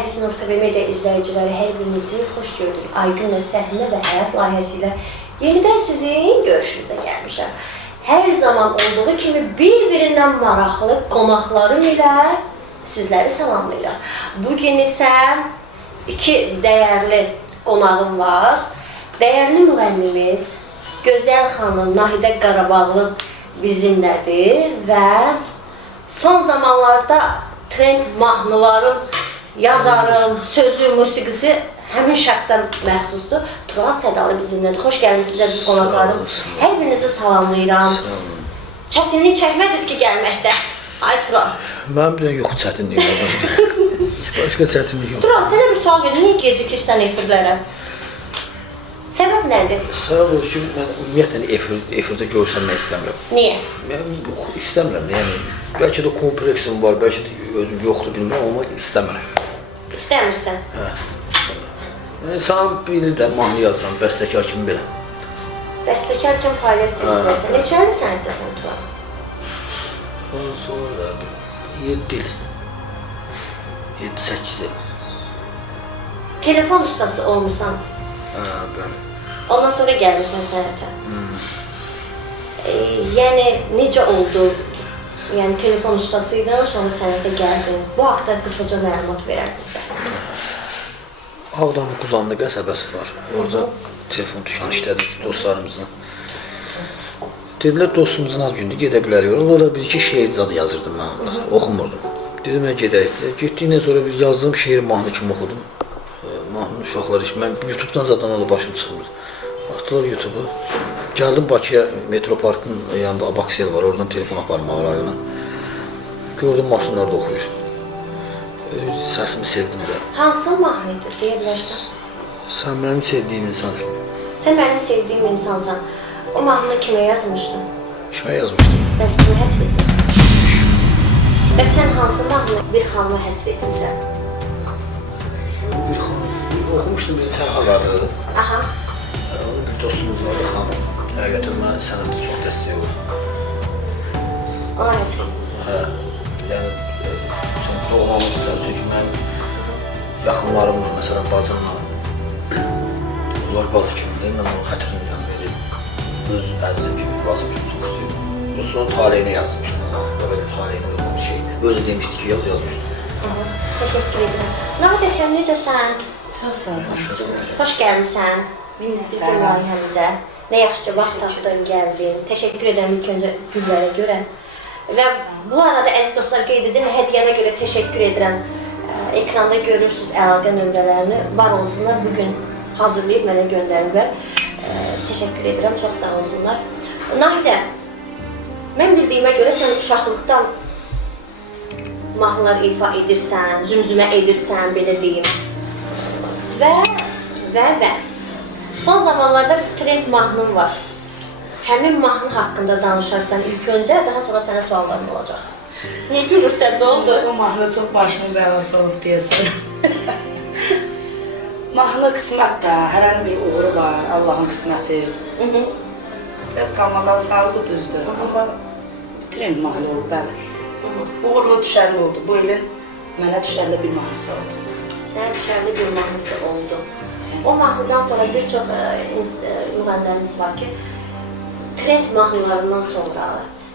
Əziz Nur TV media izləyiciləri, hər birinizi xoş gördük. Aygünlə səhnə və həyat layihəsi ilə yenidən sizin görüşünüzə gəlmişəm. Hər zaman olduğu kimi bir-birindən maraqlı qonaqlarım ilə sizləri salamlayıram. Bugün isə iki dəyərli qonağım var. Dəyərli müğənnimiz, gözəl xanım Nahidə Qarabağlı bizimlədir və son zamanlarda trend mahnıların yazarım, sözü, musiqisi həmin şəxsə məxsusdur. Turan Sədalı bizimlədir. Xoş gəlmişsiniz əziz qonaqlarım. Hər birinizi salamlayıram. Çətinlik çəkmədiniz ki, gəlməkdə. Ay Turan. Mənim bir yox çətinlik var. Başqa çətinlik yox. Turan, sənə bir sual verim. Niyə gecikirsən efirlərə? Səbəb nədir? Səbəb odur ki, mən ümumiyyətlə efirdə görsənmək istəmirəm. Niyə? Mən istəmirəm, yəni bəlkə də kompleksim var, bəlkə də özüm yoxdur bilmirəm, amma istəmirəm. İstəmirsən? Hə, istəmirəm. Yəni sən bilir də mahnı yazıram, bəstəkar kimi belə. Bəstəkar kimi fəaliyyət göstərsən. Neçə ildir sənətdəsən Turan? Sonra 7 il. 7-8 il. Telefon ustası olmuşsan. Hə, bəli. Ondan sonra gəlmirsən sənətə. Yəni, necə oldu? Yəni, telefon ustasıydın, sonra sənətə gəldin. Bu haqda qısaca məlumat verərdin sən. Ağdamın Quzanlı qəsəbəsi var. Orada telefon düşən işlədik dostlarımızla. Dedilər, dostumuzun ad gündür, gedə bilərik. Orada bir iki şeir zadı yazırdım mən onunla, oxumurdum. Dedim, mən gedəyik. Getdikdən sonra bir yazdığım şeiri mahnı kimi oxudum. Mahnı uşaqlar için. Mən YouTube'dan zaten orada başım çıxmır. Atdılar YouTube'u. Gəldim Bakıya, Metroparkın yanında Abaksel var, oradan telefon aparmağa rayona. Gördüm maşınlarda oxuyur. Səsimi sevdim də. Hansı mahnıdır, deyə bilərsən? Sən mənim sevdiyim insansın. Sən mənim sevdiyim insansan. O mahnını kimə yazmışdın? Kimə yazmışdım? Bəlkə kimə həsr etmişdin? Və sən hansı mahnını bir xanıma həsr etmişsən? Bir xanım, oxumuşdum bir tənə vardı. Aha. Onun bir dostumuz vardı, xanım. Həqiqətən mən sənətdə çox dəstək olur. Ona həsr etmişsən? Hə, yəni, doğmamızda, çünki mən yaxınlarımla, məsələn, bacımla, onlar bacı kimdir, mən onun xətrini yanı verib, öz əzizim kimi, bacım kimi çox istəyirəm. Yoxsa onun taleyini yazmışdım, və belə taleyini uyğun bir şey. Özü demişdi ki, yazmışdım. Təşəkkür edirəm. Nahidə, sən necəsən? Çox sağ olun. Xoş gəlmişsən bizim layihəmizə. Nə yaxşı ki, vaxt tapdın, gəldin. Təşəkkür edirəm ilk öncə güllərə görə. Və bu arada əziz dostlar qeyd edim, hədiyyəmə görə təşəkkür edirəm. Ekranda görürsünüz əlaqə nömrələrini. Var olsunlar, bugün hazırlayıb mənə göndəriblər. Təşəkkür edirəm, çox sağ olsunlar. Nahidə, mən bildiyimə görə sən uşaqlıqdan mahnılar ifa edirsən, zümzümə edirsən, belə deyim. Və son zamanlarda trend mahnım var. Həmin mahnı haqqında danışarsan ilk öncə, daha sonra sənə suallarım olacaq. Niyə gülürsən, nə oldu? O mahnı çox başımın bəlası olub deyəsən. Mahnı qismət də, hərənin bir uğuru var, Allahın qisməti. Biraz qalmaqal saldı, düzdür. Amma trend mahnı olub, bəli. Uğurlu düşərli oldu. Bu ilin mənə düşərli bir mahnısı oldu. Sənə düşərli bir mahnısı oldu. O mahnıdan sonra bir çox müğənnilərimiz var ki, trend mahnılarından sonra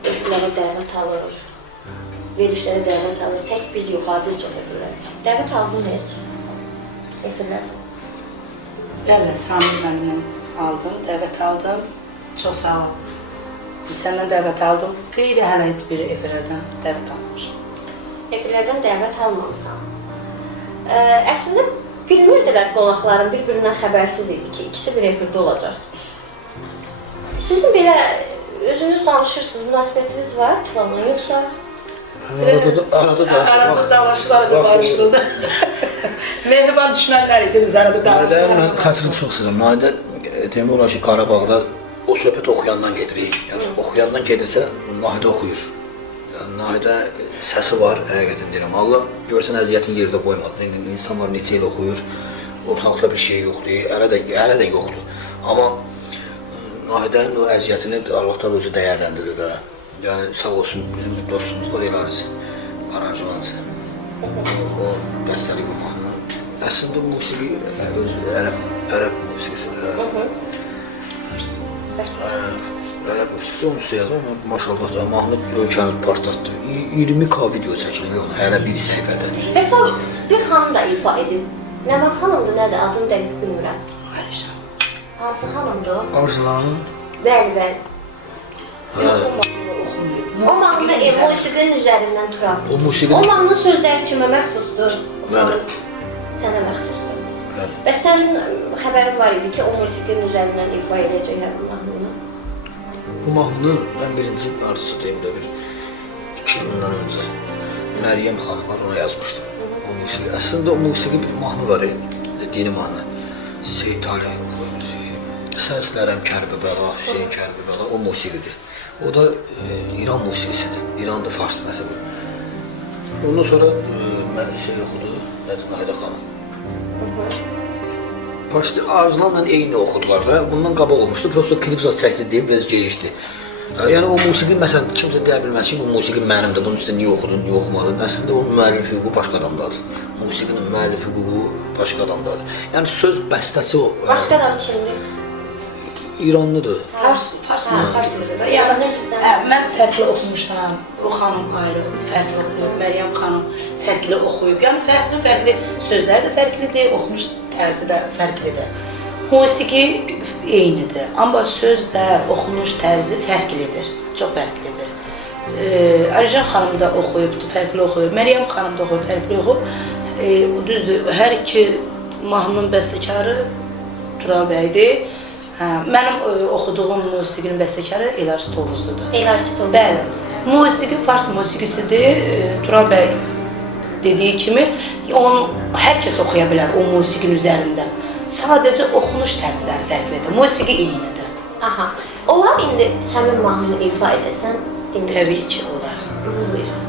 efirlərə dəvət alır, verilişlərə dəvət alır. Tək biz yox, bir çox efirlər. Dəvət aldın heç? Efirlər. Bəli, Samir mənimlə aldım, dəvət aldım. Çox sağ ol. Biz səndən dəvət aldım. Qeyri hələ heç bir efirlərdən dəvət almış. Efirlərdən dəvət almamısan. Əslində bilmirdilər qonaqların, bir-birindən xəbərsiz idi ki, ikisi bir efirdə olacaq. Sizin belə özünüz danışırsınız, münasibətiniz var Turanla, yoxsa? Arada danışılardı, barışıldı. Mehriban düşmənlər idi, biz arada danışılardı. Mən xətrini çox sevirəm. Nahidə demək olar ki, Qarabağda o söhbət oxuyandan gedirik. Yəni, oxuyandan gedirsə, Nahidə oxuyur. Yəni, Nahidə səsi var, həqiqətən deyirəm. Allah görsən əziyyətin yerdə qoymadı. İnsanlar neçə il oxuyur, ortalıqda bir şey yoxdur, hələ də yoxdur. Amma Nahidənin o əziyyətini Allah da özü dəyərləndirdi də. Yəni, sağ olsun, bizim dostumuz var, Elariz, aranjmansı. O bəstəlik o mahnını Əslində musiqi öz ərəb musiqisidir. Ərəb musiqisi onu yazır, amma maşallah da mahnı ölkəni partlatdı. 20K video çəkilib onu, hələ bir səhifədə. Hesab bir xanım da ifa edib. Nə vaxt xanımdır, nədir, adını dəqiq bilmirəm. Alişan. Hansı xanımdır? Arzulan? Bəli, bəli. Oxumuyor. O mahnı musiqinin üzərindən turar. O musiqi... O mahnı sözləri kimə məxsusdur? Bəli. Sənə məxsusdur. Bəli. Və sənin xəbərin var idi ki, o musiqinin üzərindən ifa edəcək hər mahnını. O mahnını mən birinci arzusu deyim də bir 2000-dən öncə Məryəm xanım var, ona yazmışdım. O musiqi, əslində o musiqi bir mahnı var, dini mahnı. Seyid Ali oxuyur, səslərəm Kərbəla, Hüseyin Kərbəla, o musiqidir. O da İran musiqisidir, İran'da Fars nəsibi. Ondan sonra mən oxudu, nədir, Nahida xanım. Başda Arzulanla eyni oxudular da, bundan qabaq olmuşdu, prosto klip zat çəkdi deyib, biraz geyişdi. Yəni o musiqi, məsələn, kimsə deyə bilməz ki, bu musiqi mənimdir, bunun üstə niyə oxudun, niyə oxumadın? Əslində onun müəllif hüququ başqa adamdadır. Musiqinin müəllif hüququ başqa adamdadır. Yəni söz bəstəsi o... Başqa adam kimdir? İranlıdır. Fars musiqisidir də. Yəni mən fərqli oxumuşam, o xanım ayrı, fərqli oxuyub, Məryəm xanım fərqli oxuyub. Yəni fərqli sözlər də fərqlidir, oxumuş tərzi də fərqlidir. Musiqi eynidir, amma söz də, oxunuş tərzi fərqlidir, çox fərqlidir. Arjan xanım da oxuyubdur, fərqli oxuyub, Məryəm xanım da oxuyub, fərqli oxuyub. Düzdür, hər iki mahnının bəstəkarı Tural bəydir. Mənim oxuduğum musiqinin bəstəkarı Elarist Tovuzludur. Elarist Tovuzlu. Bəli, musiqi Fars musiqisidir, Tural bəy dediyi kimi, hər kəs oxuya bilər o musiqinin üzərində. Sadəcə oxunuş tərzləri fərqlidir, musiqi eynidir. Aha, olar indi həmin mahnını ifa edəsən, dinləyək. Təbii ki, olar. Buyurun.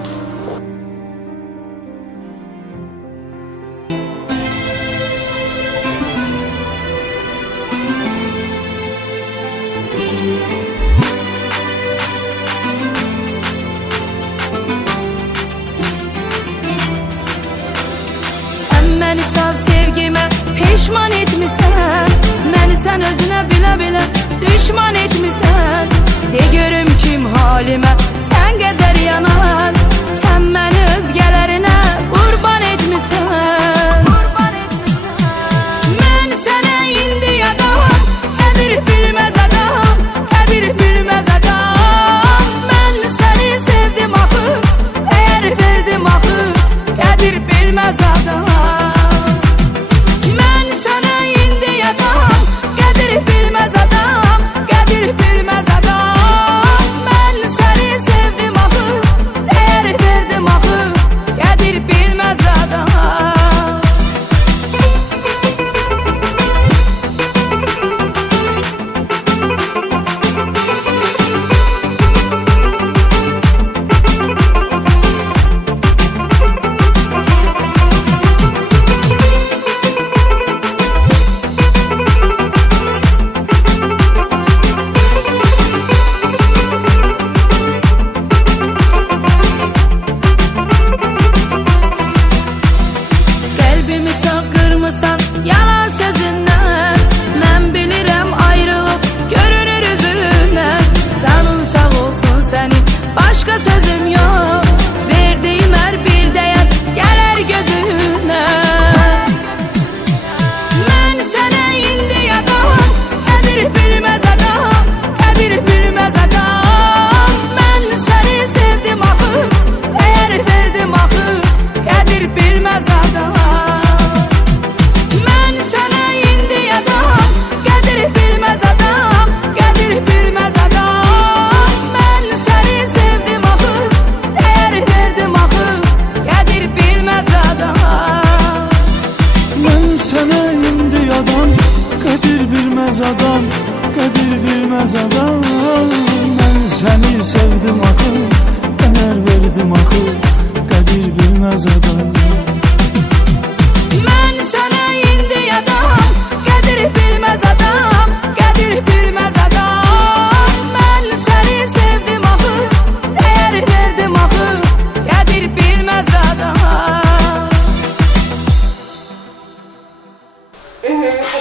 Məni sav sevgimə peşman etmisən, məni sən özünə bilə-bilə düşman etmisən. De görüm kim halimə sən qədər yanar, sən məni özgələrinə qurban etmisən. Mən sənə indi adam, qədir bilməz adam, qədir bilməz adam. Mən səni sevdim axı, dəyər verdim axı, qədir bilməz adam.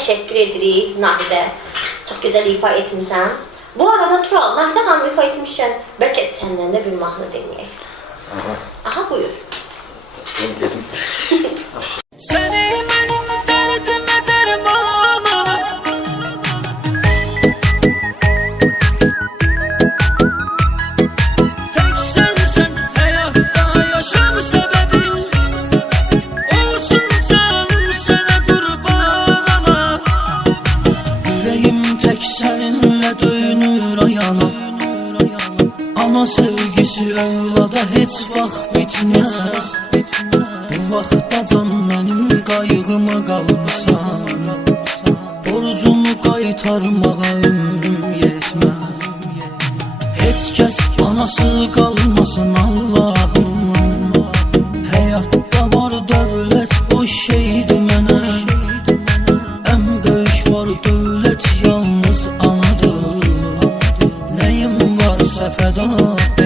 təşəkkür edirik Nahidə. Çox gözəl ifa etmisən. Bu arada Tural, Nahidə xanım ifa etmişkən, bəlkə səndən də bir mahnı dinləyək. Aha, buyur. Dedim. Seni benim derdime dermanım. Tek sensen hayatta yaşam sebebim. Olsun canım sana kurban ana. Yüreğim tek seninle dönür ayana. Ana sevgisi evlada hiç vaxt bitmez. Bu vaxtda can mənim qayğıma qalmısan. Borcumu qaytarmağa ömrüm yetməz. Heç kəs anası qalmasın Allahım. Həyatda var dövlət boş şeydir mənə. Ən böyük var dövlət yalnız anadır. Nəyim varsa fəda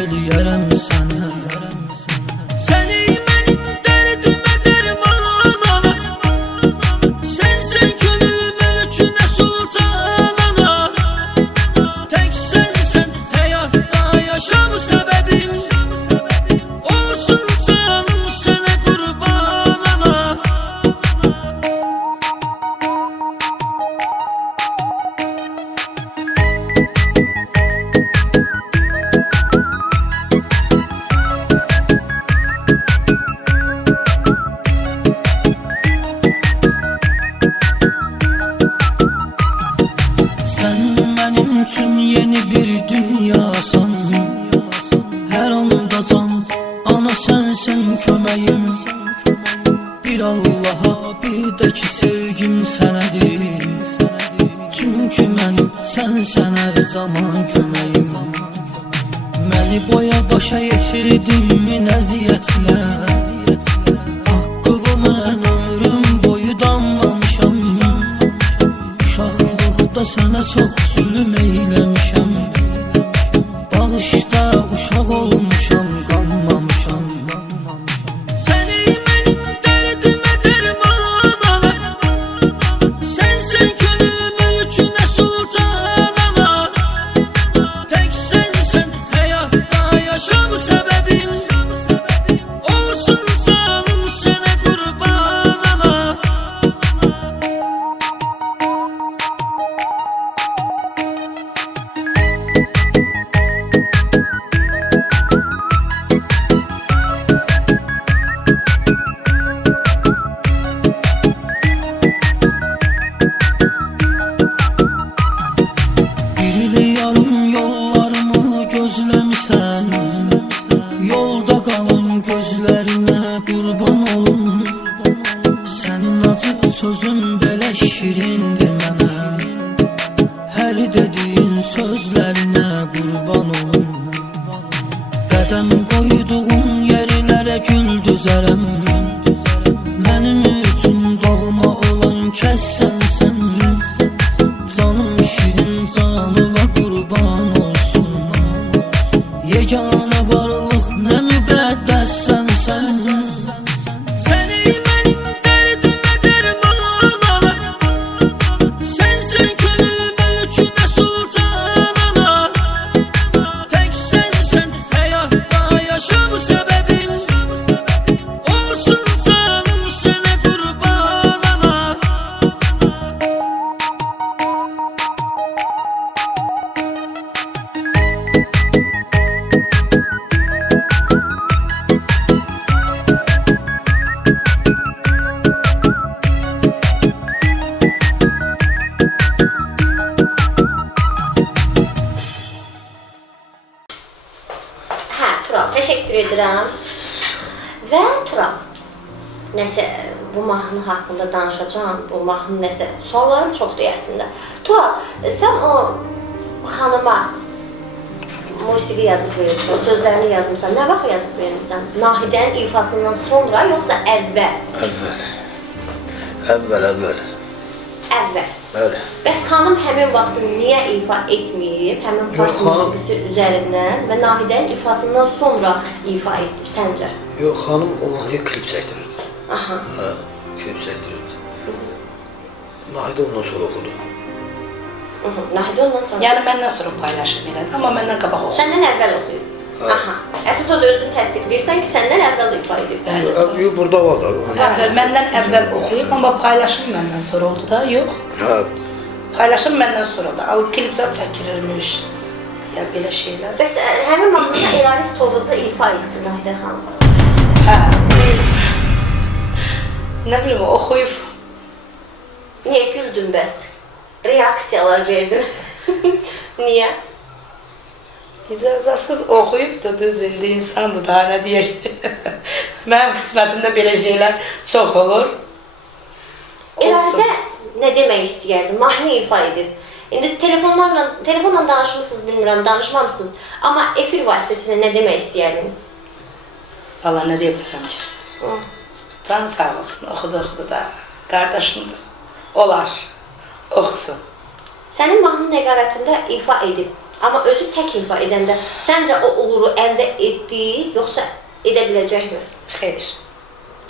eləyərəm sənə. Səni mənim dərdimə dərman ana. Sənsən gönül mülkünə sultan ana. Tək sənsən həyatda yaşam səbəbim. Olsun canım sənə qurban ana. Sən mənim üçün yeni bir dünyasan. Hər anda can, ana sənsən köməyim. Bir Allaha, bir də ki sevgim sənədir. Çünki mənim sənsən hər zaman köməyim. Məni boya başa yetirdin min əziyyətlər. Haqqımı mən ömrüm boyu damlamışam. Uşaqlıqda sənə çox zülüm eyləmişəm. Bağışda uşaq olmuşam, qanmamışam. Səni mənim dərdimə dərman ana. Sənsən gönül mülkünə sultan ana. Tək sənsən həyatda yaşam səbəbim. Olsun canım sənə qurban ana. Birli yarım yollarımı gözləmisən. Yolda qalan gözlərinə qurban olum. Sənin acı sözün belə şirindir mənə. Hər dediyin sözlərinə qurban olum. Qədəm qoyduğun yerlərə gül düzərəm. Mənim üçün doğma olan kəs sənsən. Canım şirin canıva qurban olsun. Yeganə varlıq nə müqəddəs sənsən. Səni mənim dərdimə dərman ana. Sənsən gönül mülkünə sultan ana. Tək sənsən həyatda yaşam səbəbim. Olsun canım sənə qurban ana. Hə, Tural, təşəkkür edirəm. Və Tural, nəsə bu mahnı haqqında danışacağam. Bu mahnı nəsə suallarım çoxdur əslində. Tural, sən o xanıma musiqi yazıb verirsən, sözlərini yazmısan. Nə vaxt yazıb vermirsən? Nahidənin ifasından sonra yoxsa əvvəl? Əvvəl. Əvvəl. Bəli. Bəs xanım həmin vaxtı niyə ifa etməyib? Həmin fars xanım- musiqisi üzərindən və Nahidənin ifasından sonra ifa etdi səncə? Yox, xanım o mahnıya klip çəkdirirdi. Aha. Hə, klip çəkdirirdi. Nahide ondan sonra oxudu. Nahide ondan sonra. Yəni məndən sonra paylaşım elədi, amma məndən qabaq oxudu. Səndən əvvəl oxuyub. Aha. Əsas o da özünü təsdiqləyirsən ki, səndən əvvəl ifa edib. Bəli. Burada var da. Məndən əvvəl oxuyub, amma paylaşım məndən sonra oldu da, yox. Hə. Paylaşım məndən sonra da. O klipzat çəkilirmiş. Ya belə şeylər. Bəs həmin mahnını Elaris Tovuzla ifa etdi Nahidə xanım. Hə. Nə bilim, oxuyub. Niyə güldün bəs? Reaksiyalar verdin. Niyə? İcazəsiz oxuyub da düz indi insandır da, nə deyək. Mənim qismətimdə belə şeylər çox olur. Elarisə nə demək istəyərdin? Mahnı ifa edib. İndi telefonla danışmısınız, bilmirəm, danışmamışsınız. Amma efir vasitəsilə nə demək istəyərdin? Valla nə deyə bilirəm ki. Canı sağ olsun, oxudu da. Qardaşımdır. Olar, oxusun. Sənin mahnı nəqarətində ifa edib. Amma özü tək ifa edəndə səncə o uğuru əldə etdiyi, yoxsa edə biləcəkmi? Xeyr.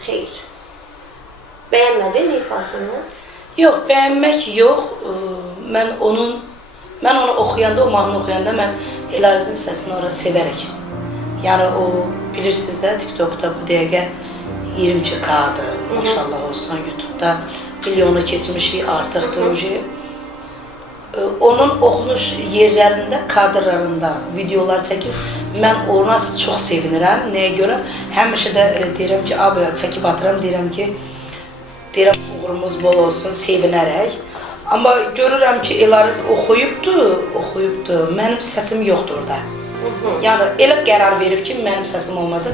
Xeyr. Bəyənmədin ifasını? Yox, bəyənmək yox. Mən onu oxuyanda, o mahnı oxuyanda mən Elarizin səsini ora sevərək. Yəni o, bilirsiniz də, TikTokda bu dəqiqə 22K'dır, maşallah olsun, YouTube'da milyonu keçmişik artıqdır. Onun oxunuş yerlərində, kadrlarında videolar çəkib, mən ona çox sevinirəm. Nəyə görə? Həmişə də deyirəm ki, abi, çəkib atıram, deyirəm ki, uğurumuz bol olsun, sevinərək. Amma görürəm ki, Elariz oxuyubdu, mənim səsim yoxdur orada. Yəni, elə qərar verib ki, mənim səsim olmasın.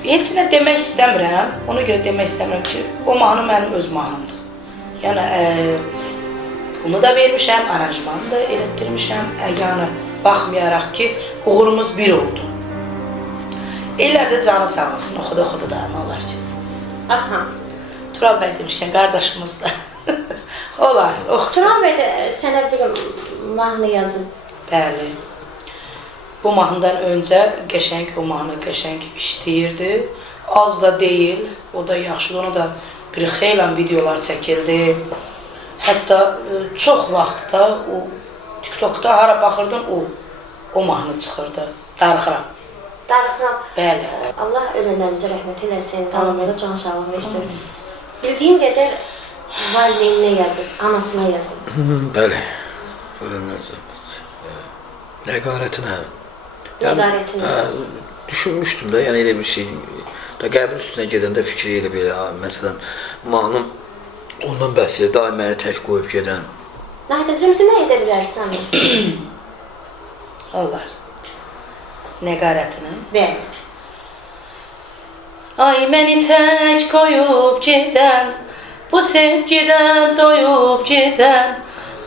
Heç nə demək istəmirəm, ona görə demək istəmirəm ki, o mahnı mənim öz mahnımdır. Yəni, bunu da vermişəm, aranjmanı da elətdirmişəm, yəni, baxmayaraq ki, uğurumuz bir oldu. Elə də canı sağ olsun, oxudu da, nə olar ki. Aha. Turan bəy demişkən, qardaşımız da. Olar, oxusun. Turan bəy də sənə bir mahnı yazıb. Bəli. Bu mahnıdan öncə o mahnı qəşəng işləyirdi. Az da deyil, o da yaxşıdır, ona da bir xeylan videolar çəkildi. Hətta çox vaxtda o TikTokda hara baxırdın, o mahnı çıxırdı. Darıxıram. Darıxıram. Bəli. Allah ölənlərimizə rəhmət eləsin, qalanlara can sağlıq versin. Bildiyim qədər valideyninə yazıb, anasına yazıb. Bəli. Ölənlərimizə. Nəqarətinə. Nəqarətinə. Düşünmüşdüm də, yəni elə bir şey. Qəbrin üstünə gedəndə fikri elə belə, məsələn, mahnım ondan bəhs edir, daim məni tək qoyub gedən. Nahidə, zümzümə edə bilərsən. Olar. Nəqarətinə. Bəli. Ay məni tək qoyub gedən, bu sevgidən doyub gedən,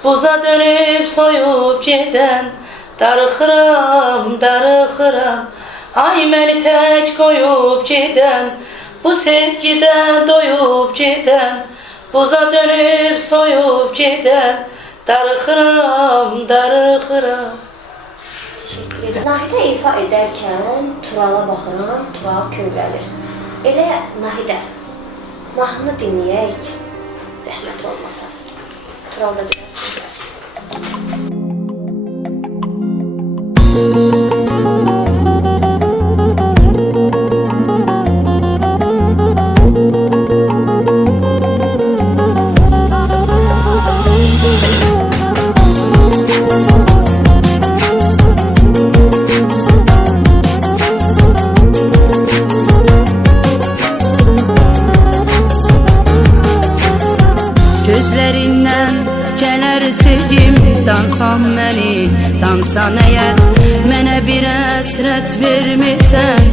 buza dönüb soyub gedən, darıxıram, darıxıram. Ay məni tək qoyub gedən, bu sevgidən doyub gedən, buza dönüb soyub gedən, darıxıram, darıxıram. Teşekkür ederim. Nahidə ifa edərkən Turala baxıram, Tural kövrəlir. Elə Nahidə, mahnı dinləyək, zəhmət olmasa. Tural da biraz dinlər. Gözlərindən gələr sevgim, dansan məni, dansan əgər. Mənə bir əsrət vermirsən,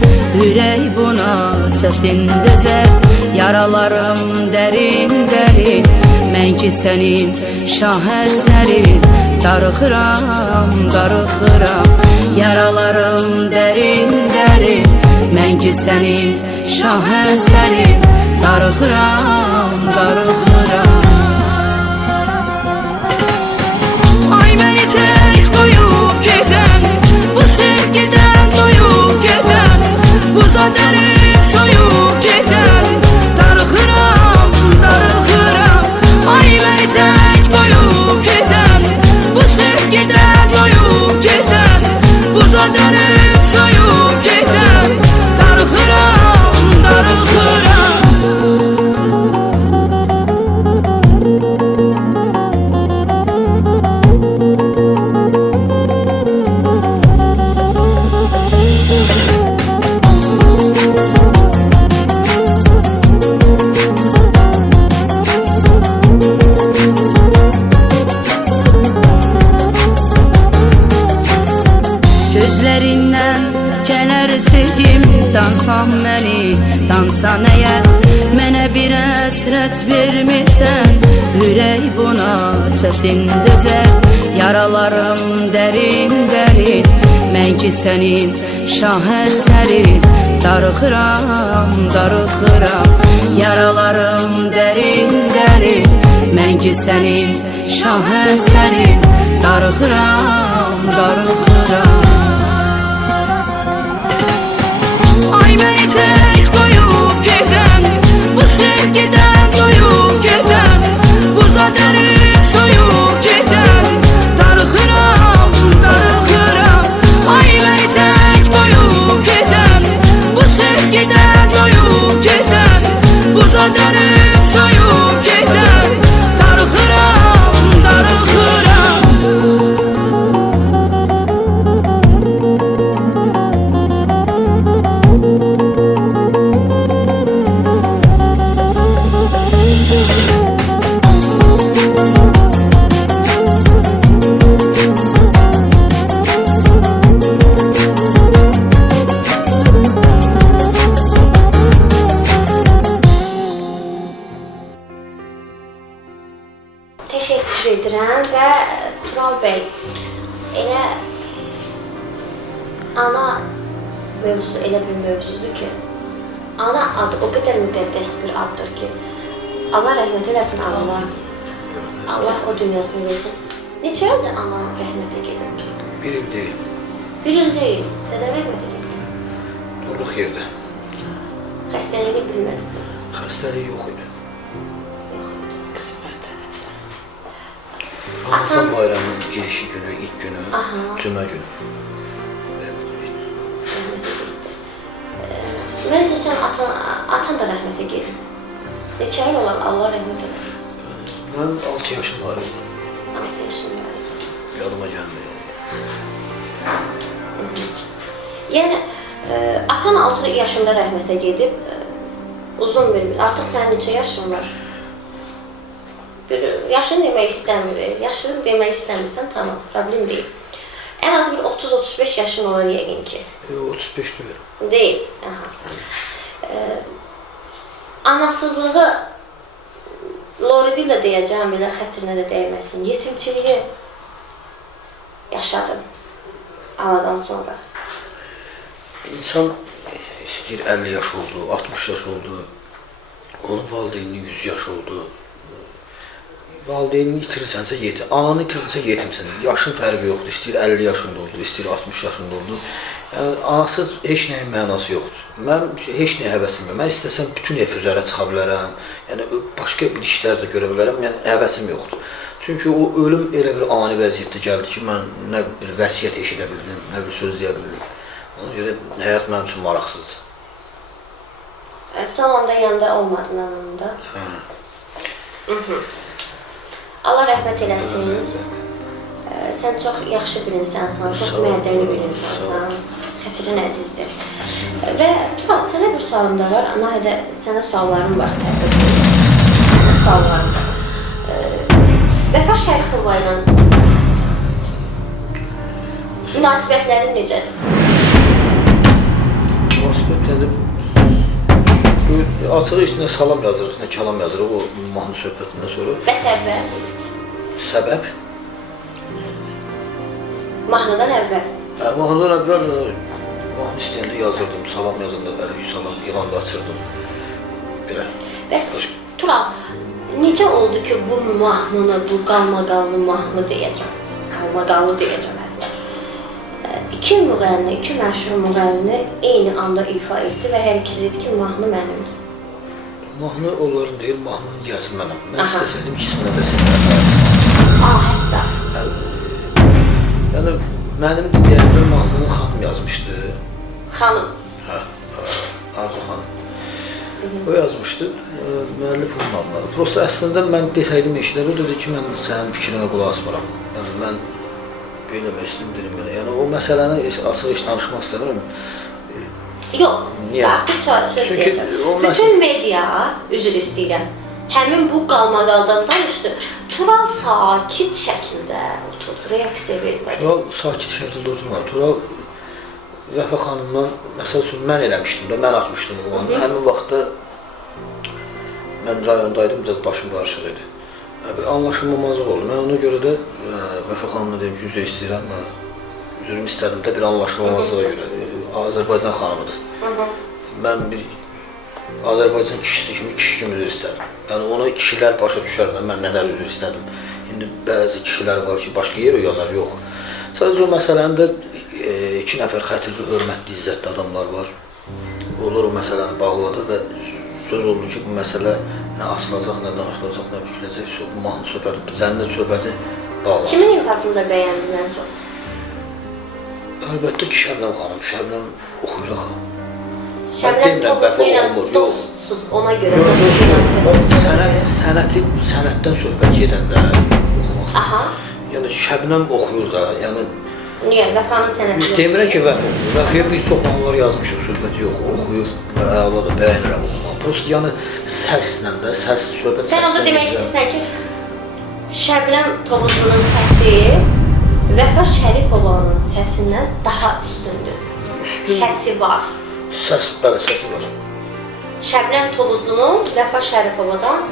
ürək buna çətin dözər. Yaralarım dərin, dərin, mən ki sənin şahəsərin. Darıxıram, darıxıram, yaralarım dərin, dərin, mən ki sənin şahəsərin. Darıxıram, darıxıram. Ay məni tək qoyub gedən, bu sevgidən doyub gedən, buza dönüb soyub gedən, darıxıram, darıxıram. dansan məni, dansan əgər mənə bir əsrət vermirsən, ürək buna çətin dözər. Yaralarım dərin dərin, mən ki sənin şahəsərin, darıxıram, darıxıram. Yaralarım dərin dərin, mən ki sənin şahəsərin, darıxıram, darıxıram. Ay məni tək qoyub gedən, bu sevgidən doyub gedən, buza dönüb soyub gedən, darıxıram, darıxıram. Ay məni tək qoyub gedən, bu sevgidən doyub gedən, buza dönüb soyub gedən, darıxıram, darıxıram. Təşəkkür edirəm və Tural bəy, elə ana mövzusu elə bir mövzudur ki, ana adı o qədər müqəddəs bir addır ki, Allah rəhmət eləsin analar, Allah o dünyasını versin. Neçə ildir ana rəhmətə gedib? Bir il deyil, Bir il deyil, nədən rəhmətə gedib? durduq yerdə. Xəstəliyi bilmədiniz. Xəstəlik yox idi. Qismət. Ramazan bayramının girişi günü, ilk günü, Aha. cümə günü. Məncə sən atan da rəhmətə gedib. Neçə il olan Allah rəhmət eləsin. Mən 6 yaşım var idi. 6 yaşında. Yadıma gəlmir. Yəni, atan 6 yaşında rəhmətə gedib, uzun bir il. Artıq sənin neçə yaşın var? Yaşını demək istəmirsən, tamam, problem deyil. Ən az bir 30-35 yaşın olur yəqin ki. 35 deyil. Deyil. Aha. Anasızlığı, Loridi ilə deyəcəm, elə xətrinə də dəyməsin, yetimçiliyi yaşadım anadan sonra. İnsan istəyir 50 yaş oldu, 60 yaş oldu, onun valideyni 100 yaş oldu. Valideynini itirirsənsə yetim, ananı itirirsənsə yetimsən. Yaşın fərqi yoxdur. İstəyir 50 yaşında oldu, istəyir 60 yaşında oldu. Yəni anasız heç nəyin mənası yoxdur. Mən heç nəyə həvəsim yox. Mən istəsəm bütün efirlərə çıxa bilərəm. Yəni başqa bir işlər də görə bilərəm. Yəni həvəsim yoxdur. Çünki o ölüm elə bir ani vəziyyətdə gəldi ki, mən nə bir vəsiyyət eşidə bildim, nə bir söz deyə bildim. Ona görə həyat mənim üçün maraqsızdır. Son anda yanında olmadın anında. Allah rəhmət eləsin. Sən çox yaxşı bir insansan, çox mədəni bir insansan. Xətrin əzizdir. Və Tural, sənə bir sualım da var. Nahidə, sənə suallarım var səhvdir. Suallarım da. Vəfa Şərifova ilə münasibətlərin necədir? Münasibətlərim açıq içində salam yazırıq, nə kəlam yazırıq o mahnı söhbətindən sonra. Və səbəb? Səbəb? Mahnıdan əvvəl. Mahnıdan əvvəl mahnı istəyəndə yazırdım, salam yazanda, əleyhü salam, yığanda açırdım. Belə. Bəs Tural, necə oldu ki, bu mahnını, bu qalmaqallı mahnı deyəcəm, qalmaqallı deyəcəm hətta. İki müğənni, iki məşhur müğənni eyni anda ifa etdi və hər ikisi dedi ki, mahnı mənimdir. Mahnı onların deyil, mahnının yazı mənəm. Mən Aha. istəsəydim ikisini də sinirəm. Ah da. Yəni mənim deyəndə mahnını xanım yazmışdı. Xanım. Hə, Arzu xanım. O yazmışdı, müəllif onun adına. Prosta əslində mən desəydim eşidər, o dedi ki, mən sənin fikrinə qulaq asmıram. Yəni mən Beynəmək istəyim dedim mənə. Yəni o məsələni açıq iş danışmaq istəmirəm. Yox, Niyə? bax, bir söz Çünki deyəcəm. o Bütün media, üzr istəyirəm, həmin bu qalmaqaldan danışdı. Tural sakit şəkildə oturdu, reaksiya vermədi. Tural sakit şəkildə oturmadı. Tural Vəfa xanımla, məsəl üçün, mən eləmişdim də, mən atmışdım o anı. Həmin vaxtda mən rayondaydım, biraz başım qarışıq idi. Bir anlaşılmamazlıq oldu. Mən ona görə də Vəfa xanımla dedim ki, üzr istəyirəm. Üzrümü istədim də bir anlaşılmamazlığa görə. Azərbaycan xanımıdır. Mən bir Azərbaycan kişisi kimi, kişi kimi üzr istədim. Yəni ona kişilər başa düşərlər, mən nələr üzr istədim. İndi bəzi kişilər var ki, başqa yerə yazar, yox. Sadəcə o məsələni də iki nəfər xətirli, hörmətli, izzətli adamlar var. Onlar o məsələni bağladı və söz oldu ki, bu məsələ nə açılacaq, nə danışılacaq, nə büküləcək, bu mahnı söhbəti, bu cənnət söhbəti bağlasın. Kimin ifasında bəyəndin ən çox? Əlbəttə ki, Şəbnəm xanım, Şəbnəm oxuyur axı. Şəbnəm Toxusu ilə dostsuz, ona görə Sənətdən söhbət gedəndə oxumaq. Aha. Yəni Şəbnəm oxuyur da, yəni Niyə? Vəfanın sənəti yox. demirəm ki, Vəfiyə bir çox mahnılar yazmışıq, söhbəti yox, oxuyur və əladır, bəyənirəm oxumaq. Prost yəni səslə də, səs, söhbət səslə. Sən orada demək istəyirsən ki, Şəbnəm Toxusunun səsi Vəfa Şərifovanın səsindən daha üstündür. Səsi var. Səs, bəli, səsi var. Şəbnəm Tovuzlunun Vəfa Şərifovadan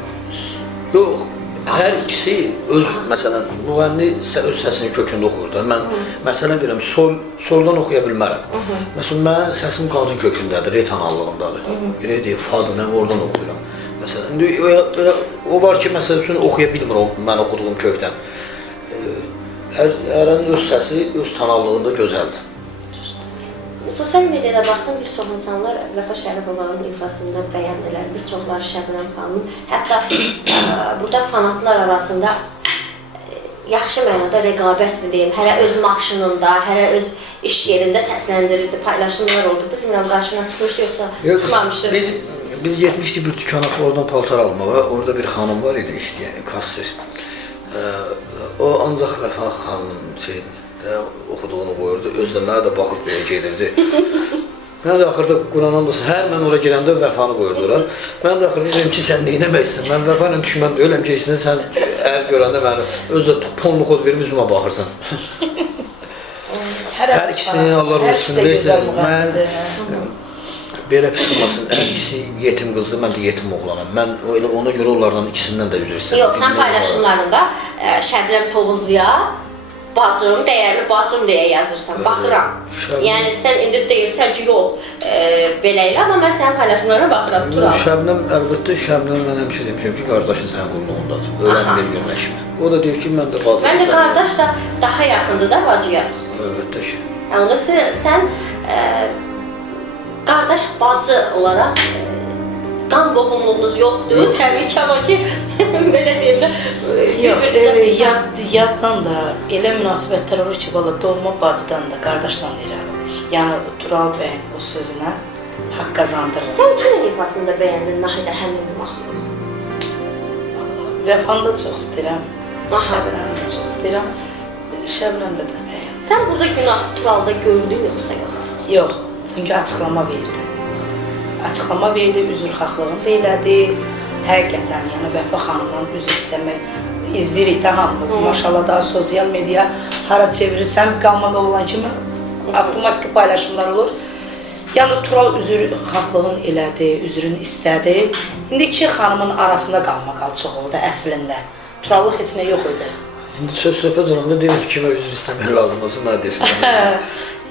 Yox, hər ikisi öz, məsələn, müğənni öz səsinin kökündə oxuyur da. Mən, məsələn deyirəm, soldan oxuya bilmərəm. Məsələn, mənim səsim qadın kökündədir, re tanallığındadır. Re deyil, fadı, nə oradan oxuyuram. Məsələn, o var ki, məsələn üçün oxuya bilmir mən oxuduğum kökdən. Hərənin öz səsi, öz tanallığında gözəldir. Sosial mediada baxdım, bir çox insanlar Vəfa Şərifovanın ifasında bəyəndilər, bir çoxları Şəbnəm xanımın. Hətta burada fanatlar arasında yaxşı mənada rəqabət mi deyim, hərə öz maşınında, hərə öz iş yerində səsləndirirdi, paylaşımlar oldu. Bilmirəm, qarşına çıxmışdı yoxsa çıxmamışdı. Biz getmişdik bir dükana, oradan paltar almağa. Orada bir xanım var idi, işləyən, kasser. O ancaq Vəfa xanımın oxuduğunu qoyurdu, özlə mənə də baxıb belə gedirdi. Mən də axırda Qurandan da hər mən ora girəndə Vəfanı qoyurdu ora. Mən də axırda dedim ki, sən neynəmək istəyirsən? Mən Vəfa ilə düşmən deyiləm ki, sən əgər görəndə məni özlə ponlu xod verib üzümə baxırsan. Hər ikisini Allah olsun, mən belə pis olmasın, hər ikisi yetim qızdır, mən də yetim oğlanam. Mən ona görə onlardan ikisindən də üzr istədim. Yox, sən paylaşımlarında Şəbnəm Tovuzluya bacım, dəyərli bacım deyə yazırsan, baxıram. Yəni sən indi deyirsən ki, yox, belə elə, amma mən sənin paylaşımlarına baxıram, turam. Şəbnəm, əlbəttə Şəbnəm mən həmişə demişəm ki, qardaşın sənin qulluğundadır, öyrəndir günlə kimi. O da deyir ki, mən də bacım. Məncə qardaş da daha yaxındır da bacıya. Əlbəttə ki. Onda sən qardaş bacı olaraq qan qohumluğunuz yoxdur, təbii ki, amma ki, belə deyirlər. Yox, yaddan da elə münasibətlər olur ki, valla doğma bacıdan da, qardaşdan da irəli olur. Yəni, Tural bəyin o sözünə haqq qazandırır. Sən kimin ifasında bəyəndin Nahidə həmin bir mahnını? Vəfanı da çox istəyirəm, Şəbnəm'i də çox istəyirəm, Şəbnəm'də də bəyəndim. Sən burada günah Turalda gördün yoxsa yox? Yox, çünki açıqlama verdi. Açıqlama verdi, üzrxahlığını da elədi. Həqiqətən, yəni Vəfa xanımdan üzr istəmək izləyirik də hamımız. Maşallah daha sosial media hara çevirirsən, qalmaqa olan kimi avtomatik paylaşımlar olur. Yəni Tural üzrxahlığını elədi, üzrünü istədi. İndi iki xanımın arasında qalmaqal çox oldu əslində. Turallıq heç nə yox idi. İndi söz-söhbət olanda deyirəm ki, kimə üzr istəmək lazım olsa, mənə desin.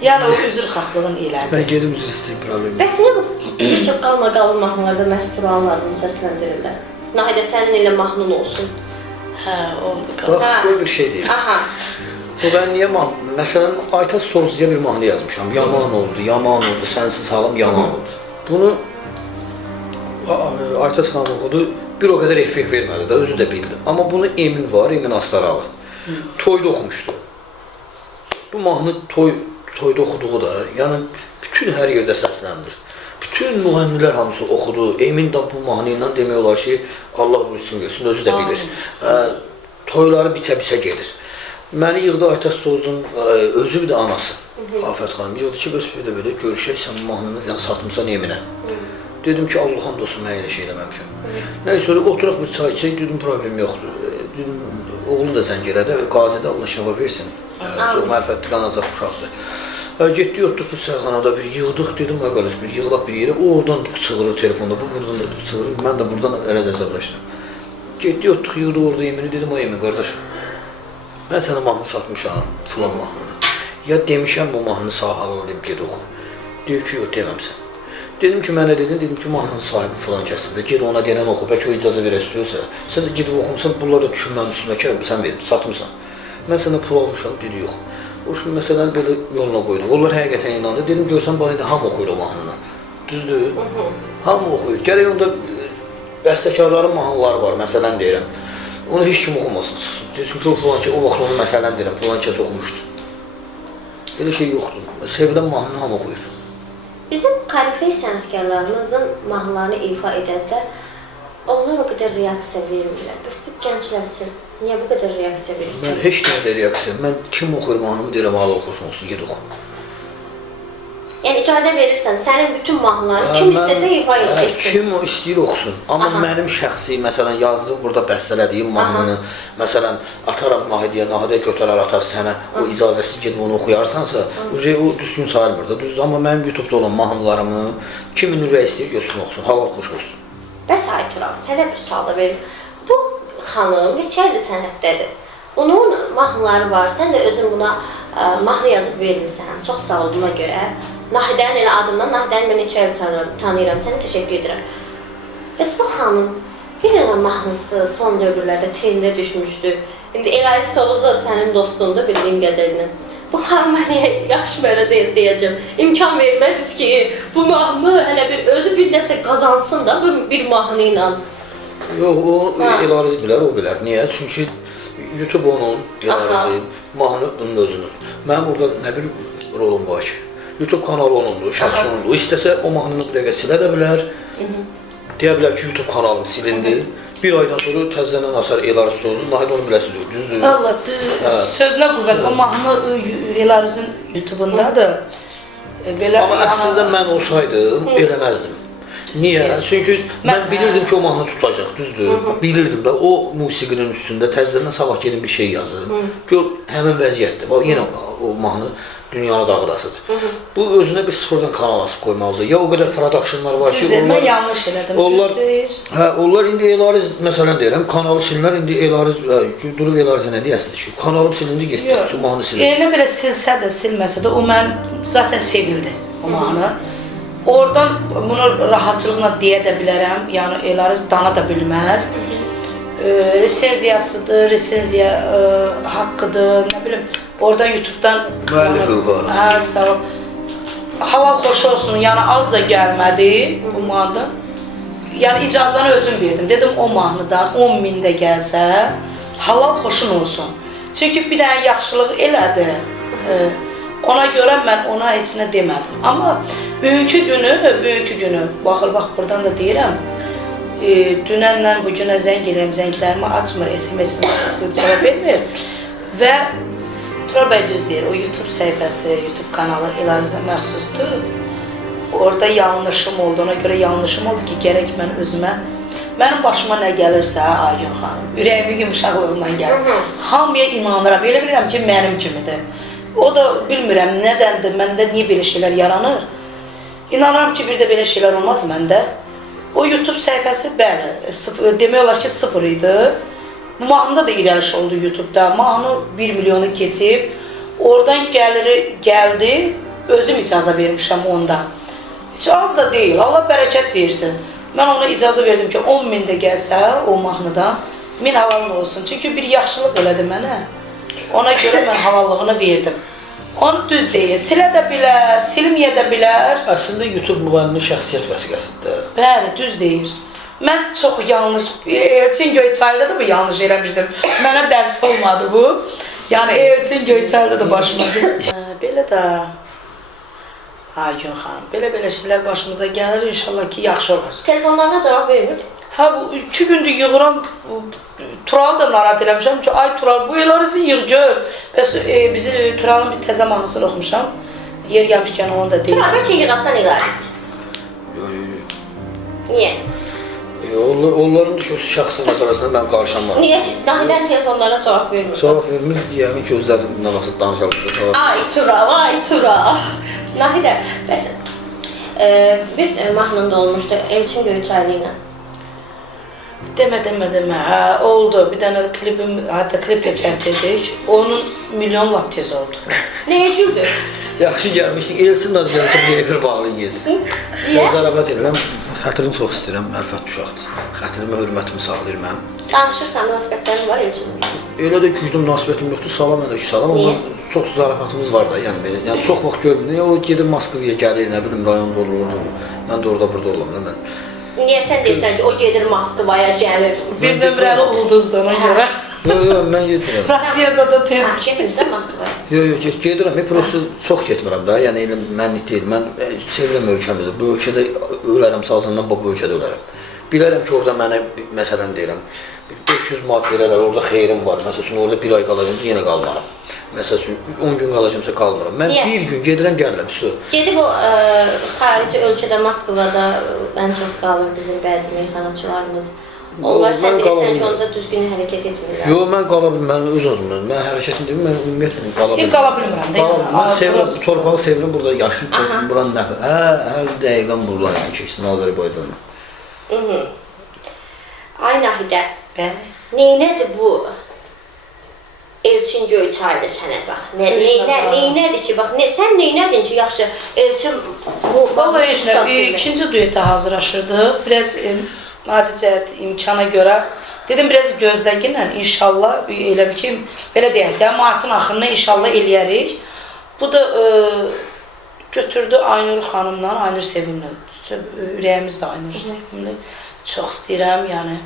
Yəni o üzrxahlığını elədi. Mən gedim üzr istəyim, problem yox. Bəs niyə bir çox qalmaqalın mahnılarda məhz Turalın adını səsləndirirlər? Nahidə sənin elə mahnın olsun. Hə, oldu. Bax, böyle bir şey deyil. Aha. O ben niye mesela Aytaç Soruz diye bir mahnı yazmışam. Yaman oldu, sensiz halim yaman oldu. Bunu Aytaç xanım oxudu, bir o kadar effekt vermedi de, özü de bildi. Ama bunu Emin var, Emin Astaralı. Toyda oxumuşdu. Bu mahnı toyda oxuduğu da, yəni bütün hər yerdə səsləndir. Bütün müğənnilər hamısı oxudu. Emin də bu mahnı ilə demək olar ki, Allah vursun görsün, özü də bilir. Toyları biçə-biçə gedir. Məni yığdı Aytaç Soruzun özü bir də anası. Afət xanım, yığdı ki, bəs belə görüşək, sən bu mahnını satmısan Eminə. Dedim ki, Allah hamd olsun, mən elə şey eləməmişəm. Nəysə, sonra oturaq bir çay içək, dedim, problem yoxdur. Dedim, oğlu da zəng elədi, qazidə Allah şəfa versin. Çox mərifətli, qanacaq uşaqdır. Getdik yotduq bu çayxanada bir yığdıq, dedim ay qardaş bir yığılaq bir yerə. O oradan çığırır telefonda, bu buradan da çığırır. Mən də buradan elə cəzablaşdım. Getdik yotduq, yığdıq orada yemini, dedim ay yemin qardaş. Mən sənə mahnı satmışam, filan mahnını. Ya demişəm bu mahnını sağ alayım, ged oxu. Deyir ki, yox deməmsən. Dedim ki, mənə dedin, dedim ki, mahnının sahibi filan kəsdir. Ged ona denən oxu, bəlkə o icazə verə istiyorsa. Sən də gedib oxumusan, bunlar da düşünmənin üstünə kərəm, sən verim, satmışsan. Mən sənə pul almışam, dedi yox. O şimdi məsələn belə yoluna qoydum. Onlar həqiqətən inandı. Dedim, görsən, bu ayda hamı oxuyur o mahnını. Düzdür? Hamı oxuyur. Gərək onda bəstəkarların mahnıları var, məsələn deyirəm. Onu heç kim oxumasın. Çünki o filan ki, o vaxt onu məsələn deyirəm, filan kəs oxumuşdu. Elə şey yoxdur. Sevilən mahnını hamı oxuyur. Bizim kalifey sənətkarlarımızın mahnılarını ifa edəndə onlar o qədər reaksiya vermirlər. Bəs bu gənclərsin, niyə bu qədər reaksiya verirsən? Mən heç nədə reaksiya. Mən kim oxuyur mahnımı deyirəm, halı oxusun olsun, ged oxu. Yəni icazə verirsən, sənin bütün mahnılarını kim istəsə ifa edəcəksin. Kim o istəyir oxusun. Amma mənim şəxsi, məsələn, yazdığım burada bəstələdiyim mahnını, məsələn, ataram Nahidiyə, Nahidiyə götürər atar sənə, o icazəsiz gedib onu oxuyarsansa, o düzgün sayılmır da, düzdür. Amma mənim YouTube-da olan mahnılarımı kimin ürək istəyir götürsün oxusun, halal xoş olsun. Bəs Aytural, sənə bir sual da verim. Bu xanım neçə ildir sənətdədir? Onun mahnıları var, sən də özün buna mahnı yazıb vermirsən. Çox sağ ol buna görə. Nahidənin elə adından, Nahidəni mən neçə il tanıyıram, sənə təşəkkür edirəm. Bəs bu xanım bir dənə mahnısı son dövrlərdə trendə düşmüşdü. İndi Elayis Tovuz da sənin dostundur, bildiyim qədərilə. Bu xanıma niyə yaxşı belə deyəcəm, imkan vermədiniz ki, bu mahnı hələ bir özü bir nəsə qazansın da bir mahnı ilə. Yox, o Elariz bilər, o bilər. Niyə? Çünki YouTube onun, Elarizin, mahnı bunun özünün. Mənim burada nə bir rolum var ki? YouTube kanalı onundur, şəxsi onundur. O istəsə o mahnını bu dəqiqə silə də bilər. Deyə bilər ki, YouTube kanalım silindi. Bir aydan sonra təzədən açar Elariz Tovuzu, Nahid onu biləsidir, düzdür. Allah, sözünə qüvvət, o mahnı Elarizin YouTube-undadır. Amma əslində mən olsaydım, eləməzdim. Niyə? Çünki mən bilirdim ki, o mahnı tutacaq, düzdür. Bilirdim də, o musiqinin üstündə təzədən sabah gedin bir şey yazır. Gör, həmin vəziyyətdir. Yenə o mahnı dünyanı dağıdasıdır. Bu özünə bir sıfırdan kanal açıb qoymalıdır. Ya o qədər productionlar var ki, mən yanlış elədim, düzdür. Onlar indi Elariz, məsələn deyirəm, kanalı silinlər, indi Elariz, durub Elariz nə deyəsidir ki, kanalım silindi, getdi, şu mahnı silindi. Elə belə silsə də, silməsə də, o mən zaten sevildi, o mahnı. Oradan bunu rahatçılıqla deyə də bilərəm, yəni Elariz dana da bilməz. Resenziyasıdır, resenziya haqqıdır, nə bilim, oradan YouTube-dan... Müəllif hüquqları. Hə, sağ ol. Halal xoş olsun, yəni az da gəlmədi bu mahnı. Yəni icazanı özüm verdim, dedim o mahnıdan 10.000 də gəlsə, halal xoşun olsun. Çünki bir dənə yaxşılıq elədi. Ona görə mən ona heç nə demədim. Amma bugünkü günü, bax buradan da deyirəm, dünənlə bugünə zəng edirəm, zənglərimi açmır, SMS-ini oxuyub cavab vermir. Və Tural bəy düz deyir, o YouTube səhifəsi, YouTube kanalı Elarizə məxsusdur. Orada yanlışım oldu, ona görə yanlışım oldu ki, gərək mən özümə, mənim başıma nə gəlirsə, Aygün xanım, ürəyimin yumuşaqlığından gəlir. Hamıya inanıram, elə bilirəm ki, mənim kimidir. O da bilmirəm, nədəndir, məndə niyə belə şeylər yaranır. İnanıram ki, bir də belə şeylər olmaz məndə. O YouTube səhifəsi, bəli, demək olar ki, sıfır idi. Bu mahnıda da irəliş oldu YouTube-da. Mahnı 1 milyonu keçib. Oradan gəldi, özüm icazə vermişəm onda. Heç az da deyil, Allah bərəkət versin. Mən ona icazə verdim ki, 10.000 də gəlsə o mahnıdan, 1000 halalın olsun. Çünki bir yaxşılıq elədi mənə. Ona görə mən halallığını verdim. Onu düz deyir, silə də bilər, silməyə də bilər. Əslində YouTube müğənninin şəxsiyyət vəsiqəsidir. Bəli, düz deyir. Mən çox yanlış, Elçin Göyçaylı'da da mı yanlış eləmişdim? Mənə dərs olmadı bu. Yəni Elçin Göyçaylı'da da başıma deyil. Belə də, Aygün xanım, belə şeylər başımıza gəlir, inşallah ki, yaxşı olur. Telefonlarına cavab vermir. Ha, bu 2 gündür yığıram, Turalı da narahat eləmişəm ki, ay Tural, bu Elarizi yığ, gör. Bəs bizi Turalın bir təzə mahnısını oxumuşam. Yer gəlmişkən onu da deyim. Tural, bəlkə yığasan Elariz. Yox. Niyə? Yox, Onların şəxsi məsələsində mən qarışamam. Niyə ki, Nahidən telefonlara cavab vermir? Cavab vermir, yəni gözlərimdən nasıl danışalım. Ay Tural. Nahidə, bəs bir mahnında olmuşdu Elçin Göyçaylı ilə. Demə. Hə, oldu. Bir dənə klipim, hətta klip də çəkdirdik. Onun milyon lap tez oldu. Nəyə güldü? Yaxşı gəlmişdik, Elçin də gəlsə bir efir bağlayın yesin. Zarafat edirəm, xətrini çox istəyirəm, əlfət uşaqdır. Xətrimə, hörmətimi sağlayır mənim. Danışırsan, münasibətlərin var Elçinlə. Elə də güclü münasibətim yoxdur, salam elə ki, salam. Amma çox zarafatımız var da, yəni belə. Yəni çox vaxt görmürəm. O gedir Moskvaya gəlir, nə bilim, rayonda olur. Mən də orada burada olamam mən. Niyə sən deyirsən ki, o gedir Moskvaya gəlir? Bir nömrəli ulduzdur ona görə. Yox, mən getmirəm. Rusiyada da tez Gedirsən Moskvaya? Yox, gedirəm. Prosta çox getmirəm da. Yəni elə mənlik deyil. Mən sevirəm ölkəmizi. Bu ölkədə ölərəm, salsından bu ölkədə ölərəm. Bilərəm ki, orada mənə məsələn deyirəm, 500 manat verərlər, orada xeyrim var. Məsəl üçün, orada bir ay qalacağım, yenə qalmaram. Məsəl üçün, 10 gün qalacağımsa qalmıram. Mən bir gün gedirəm, gəlirəm, su. Gedib o xarici ölkədə, Moskvada ən çox qalır bizim bəzi meyxanaçılarımız. Onlar sən deyirsən ki, onda düzgün hərəkət etmirlər. Yox, mən qala bilməm, öz adımdan. Mən hərəkət edirəm, mən ümumiyyətlə qala bilməm. qala bilmirəm, deyirəm. Mən sevirəm, bu torpağı sevirəm, burada yaşım, buranın nəfə. Hər dəqiqəm buradayım keçsin Azərbaycandan. Ay Nahidə, Bəli. neynədir bu Elçin Göyçaylı sənə bax? Neynədir ki, bax, sən neynədin ki, yaxşı Elçin bu... Vallahi heç nə, ikinci duyetə hazırlaşırdıq. Biraz maddi cəhət imkana görə dedim, biraz gözləginlə inşallah elə bir ki, belə deyək də, martın axırına inşallah eləyərik. Bu da götürdü Aynur xanımla, Aynur Sevimlə. Ürəyimiz də Aynur Sevimlə. Çox istəyirəm, yəni.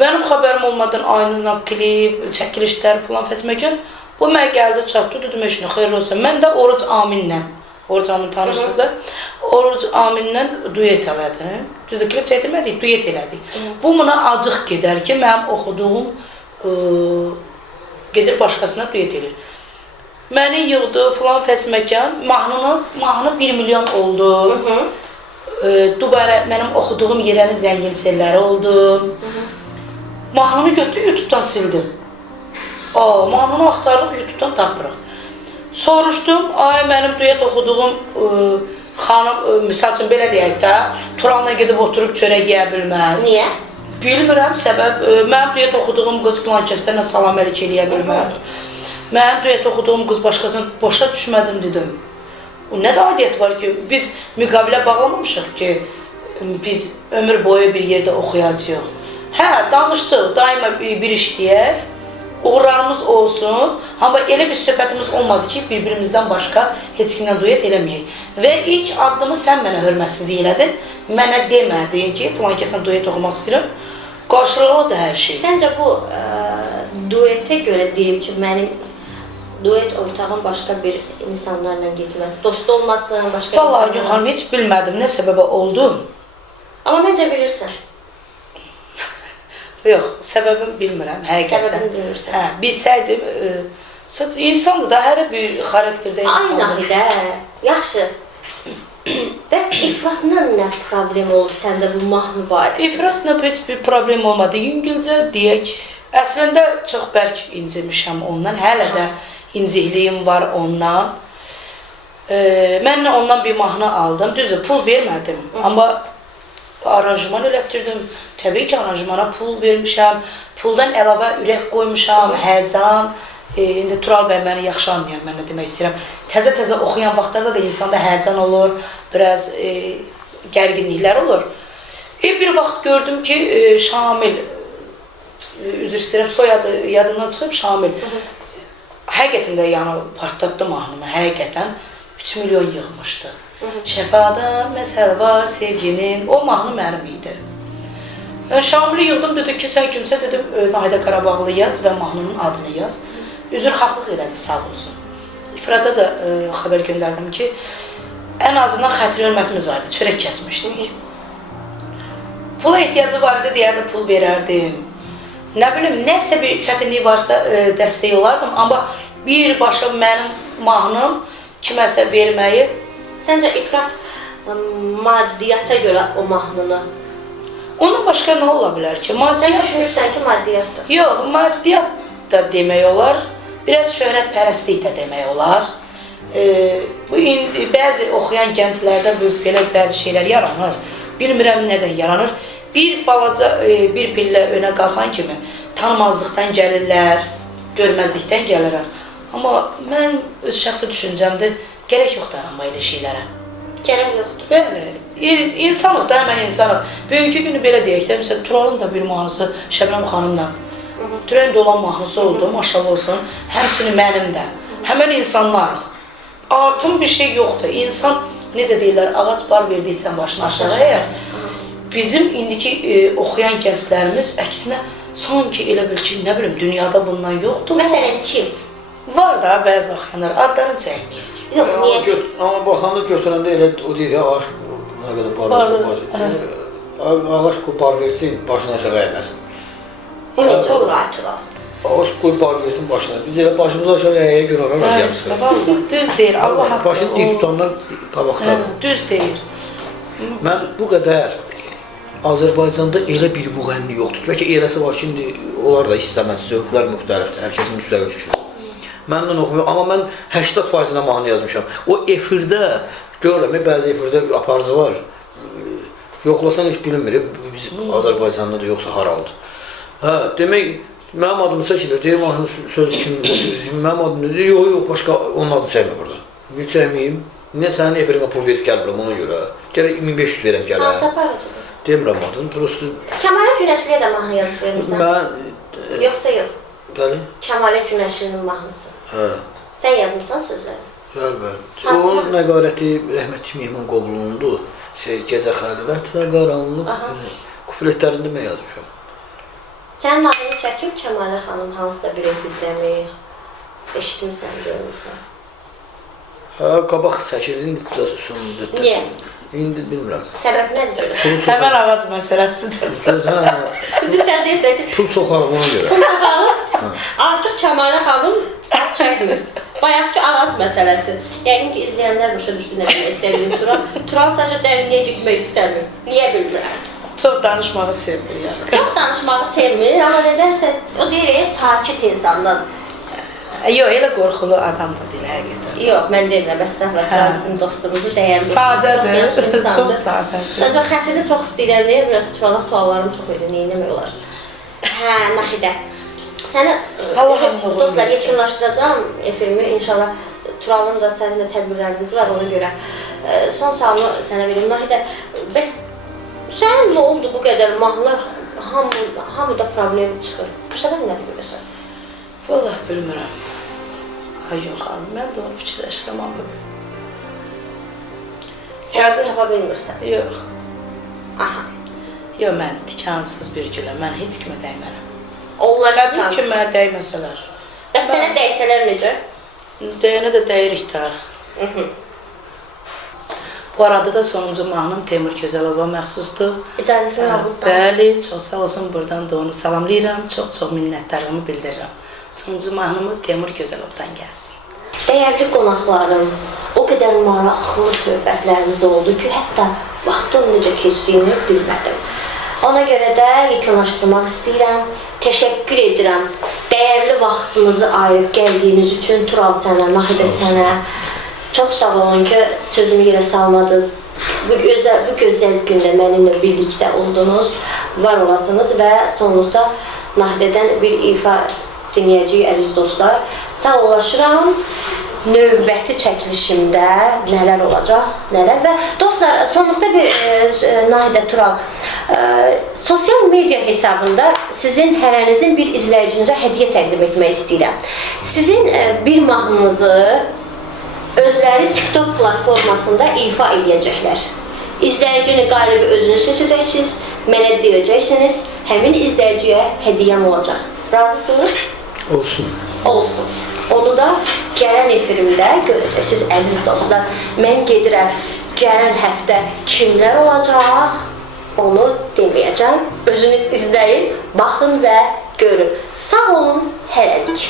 Mənim xəbərim olmadan Aynurla klip, çəkilişlər filan fəsməgən, bu mənə gəldi, çatdı, dedim, eşinə, xeyir olsun. Mən də Oruc Aminlə, Oruc Amin tanırsınız da, Oruc Aminlə duyet elədim. Düzdür, klip çəkdirmədik, duyet elədik. Bu buna acıq gedər ki, mənim oxuduğum gedir başqasına duyet edir. Məni yığdı filan fəsməkan, mahnı 1 milyon oldu. Dubara mənim oxuduğum yerənin zəngimselləri oldu. Mahnını götürdü, YouTube'dan sildim. Mahnını axtardıq, YouTube'dan tapırıq. Soruşdum, mənim duyet oxuduğum xanım, misal üçün belə deyək də, Turanla gedib oturub çörək yeyə bilməz. Niyə? Bilmirəm, səbəb, mənim duyet oxuduğum qız filan kəslərlə salam əlik eləyə bilməz. Mənim duyet oxuduğum qız başqasına başa düşmədim, dedim. Nə də adiyyət var ki, biz müqavilə bağlamamışıq ki, biz ömür boyu bir yerdə oxuyacağıq. Hə, danışdıq, daima bir iş deyək, uğurlarımız olsun, amma elə bir söhbətimiz olmadı ki, bir-birimizdən başqa heç kimlə duyet eləməyək. Və ilk addımı sən mənə hörmətsizlik elədin, mənə demədin ki, filan kəslə duyet oxumaq istəyirəm, qarşılıqlı da hər şey. Səncə bu duetə görə deyim ki, mənim duet ortağım başqa bir insanlarla getməsi, dost olmasın, başqa Vallahi Gün xanım, heç bilmədim, nə səbəbə oldu. Amma məncə bilirsən. Yox, səbəbini bilmirəm, həqiqətən. Səbəbini bilmirsən. Hə, bilsəydim, insandır da, hər bir xarakterdə insandır. Ay Nahidə, yaxşı. Bəs İfratla nə problem oldu səndə bu mahnı barədə? İfratla heç bir problem olmadı, yüngülcə deyək. Əslində çox bərk incimişəm ondan, hələ də incikliyim var ondan. Mən ondan bir mahnı aldım, düzdür, pul vermədim, amma aranjman elətdirdim. Təbii ki, aranjmana pul vermişəm, puldan əlavə ürək qoymuşam, həyəcan. İndi Tural bəy məni yaxşı anlayır, mən nə demək istəyirəm. Təzə-təzə oxuyan vaxtlarda da insanda həyəcan olur, biraz gərginliklər olur. Bir vaxt gördüm ki, Şamil, üzr istəyirəm, soyadı yadından çıxıb Şamil. Həqiqətən də yəni partlatdı mahnını, həqiqətən 3 milyon yığmışdı. Şəfadan məsəl var sevginin, o mahnı mənim idi. Şamili yığdım, dedi ki, sən kimsə, dedim, Nahidə Qarabağlı yaz və mahnının adını yaz. Üzr xahlıq elədi, sağ olsun. İfrata da xəbər göndərdim ki, ən azından xətri hörmətimiz vardı, çörək kəsmişdik. Pula ehtiyacı var idi, deyərdi, pul verərdim. Nə bilim, nəsə bir çətinlik varsa dəstək olardım, amma birbaşa mənim mahnım kiməsə verməyi. Səncə İfrat maddiyyata görə o mahnını Ondan başqa nə ola bilər ki? Sən Maddiyyat. düşünürsən ki, maddiyyatdır. Yox, maddiyyat da demək olar. Biraz şöhrətpərəstlik də demək olar. Bu indi bəzi oxuyan gənclərdə belə bəzi şeylər yaranır. Bilmirəm nədən yaranır. Bir balaca bir pillə önə qalxan kimi tanımazlıqdan gəlirlər, görməzlikdən gəlirlər. Amma mən öz şəxsi düşüncəmdə gərək yoxdur amma elə şeylərə. Gərək yoxdur. Bəli, insanlıq da həmən insanlıq. Bugünkü günü belə deyək də, məsələn, Turalın da bir mahnısı Şəbnəm xanımla trend olan mahnısı oldu, maşallah olsun. Həmçinin mənim də. Həmən insanlarıq. Artım bir şey yoxdur. İnsan, necə deyirlər, ağac bar verdikcə başını aşağıya. Bizim indiki oxuyan gənclərimiz əksinə sanki elə bil ki, nə bilim, dünyada bundan yoxdur. Məsələn, kim? Var da bəzi oxuyanlar, adlarını çəkməyək. Yox, niyə? Amma baxanda götürəndə elə o deyir ya, ağaç nə qədər parlarsa ağaç qopar versin, başına aşağı əyməsin. O necə olur Aytullah? Ağaç qopar versin başına. Biz elə başımızı aşağı əyəyə görə olaraq yazsın. Vallahi, düz deyir, Allah haqqı. Başını dik tutanlar qabaqdadır. Düz deyir. Mən bu qədər Azərbaycanda elə bir müğənni yoxdur. Bəlkə eləsi var ki, indi onlar da istəməz, zövqlər müxtəlifdir, hər kəsin müstəqil fikri. Məndən oxumuyor, amma mən 80%-nə mahnı yazmışam. O efirdə, görürəm, bəzi efirdə aparıcı var. Yoxlasan heç bilinmir, biz Azərbaycanda da yoxsa haraldır. Hə, demək, mənim adımı çəkilir, deyir, mahnı sözü kimi, mənim adımı deyir, yox, başqa onun adı çəkmir burada. Bir çəkməyim, niyə sənin efirinə pul verib gəlmirəm ona görə? Gərək 1500 verəm gələ. Hansı aparıcıdır? Demirəm adını, prosto... Kəmalə Günəşliyə də mahnı yazıb vermirsən? Mən... Yoxsa yox? Bəli? Kəmalə Günəşlinin mahnısı. Hə. Sən yazmısan sözləri? Bəli. O nəqaləti rəhmətli Mehman Qoblunundur. Gecə xəlvət və qaranlıq. Kufletlərində mən yazmışam. Sənin adını çəkib Kəmalə xanım hansısa bir efirləmi eşitmirsən, görmürsən? Hə, qabaq çəkildi, indi də sonunda. Niyə? İndi bilmirəm. Səbəb nədir? Həmən ağac məsələsidir. İndi sən deyirsən ki, Pul çoxalıb ona görə. pul çoxalıb, artıq Kəmalə xanım ad çəkmir. Bayaqki ağac məsələsi. Yəqin ki, izləyənlər başa düşdü nə demək istədiyim Tural. Tural sadəcə dərinliyə getmək istəmir. Niyə bilmirəm? Çox danışmağı sevmir yəni. Çox danışmağı sevmir, amma nədənsə o deyir, sakit insandan. Yox, elə qorxulu adam da deyil həqiqətən. Yox, mən demirəm, əstəğfurullah, Tural bizim dostumuzu dəyərli. Sadədir, çox sadədir. Sadəcə xətrini çox istəyirəm, deyir, biraz Turala suallarım çox idi, neynəmək olar? Hə, Nahidə. Səni dostlar yekunlaşdıracağım efirimi, inşallah Turalın da sənin də tədbirləriniz var, ona görə son sualımı sənə verim. Nahidə, bəs sənin nə oldu bu qədər mahnılar, hamıda problem çıxır? Bu səbəb nə bilmirsən? Vallahi bilmirəm. Ay yox xanım, mən də onu fikirləşdirəm, amma Səbəbi yapa bilmirsən? yox. Aha. Yox, mən tikansız bir gülə, mən heç kimə dəymərəm. Onlar Təbii ki, mənə dəyməsələr. Bəs sənə dəysələr necə? Deyənə də dəyirik də. Bu arada da sonuncu mahnım Teymur Gözəlova məxsusdur. İcazəsini almışsan? Bəli, çox sağ olsun, buradan da onu salamlayıram, çox-çox minnətdarlığımı bildirirəm. Sonuncu mahnımız Teymur Gözəlovdan gəlsin. Dəyərli qonaqlarım, o qədər maraqlı söhbətlərimiz oldu ki, hətta vaxtın necə keçdiyini bilmədim. Ona görə də yekunlaşdırmaq istəyirəm, təşəkkür edirəm. Dəyərli vaxtınızı ayırıb gəldiyiniz üçün Tural sənə, Nahidə sənə çox sağ olun ki, sözümü yerə salmadınız. Bu gözəl gündə mənimlə birlikdə oldunuz, var olasınız və sonluqda Nahidədən bir ifa dinləyəcəyik, əziz dostlar. Sağ olaşıram. Növbəti çəkilişimdə nələr olacaq, nələr və dostlar, sonluqda bir Nahidə Tural sosial media hesabında sizin hərənizin bir izləyicinizə hədiyyə təqdim etmək istəyirəm. Sizin bir mahnınızı özləri TikTok platformasında ifa edəcəklər. İzləyicinin qalibi özünüz seçəcəksiniz, mənə deyəcəksiniz, həmin izləyiciyə hədiyyəm olacaq. Razısınız? Olsun. Olsun. Onu da gələn efirimdə görəcəksiniz, əziz dostlar. Mən gedirəm, gələn həftə kimlər olacaq, onu deməyəcəm. Özünüz izləyin, baxın və görün. Sağ olun, hələlik.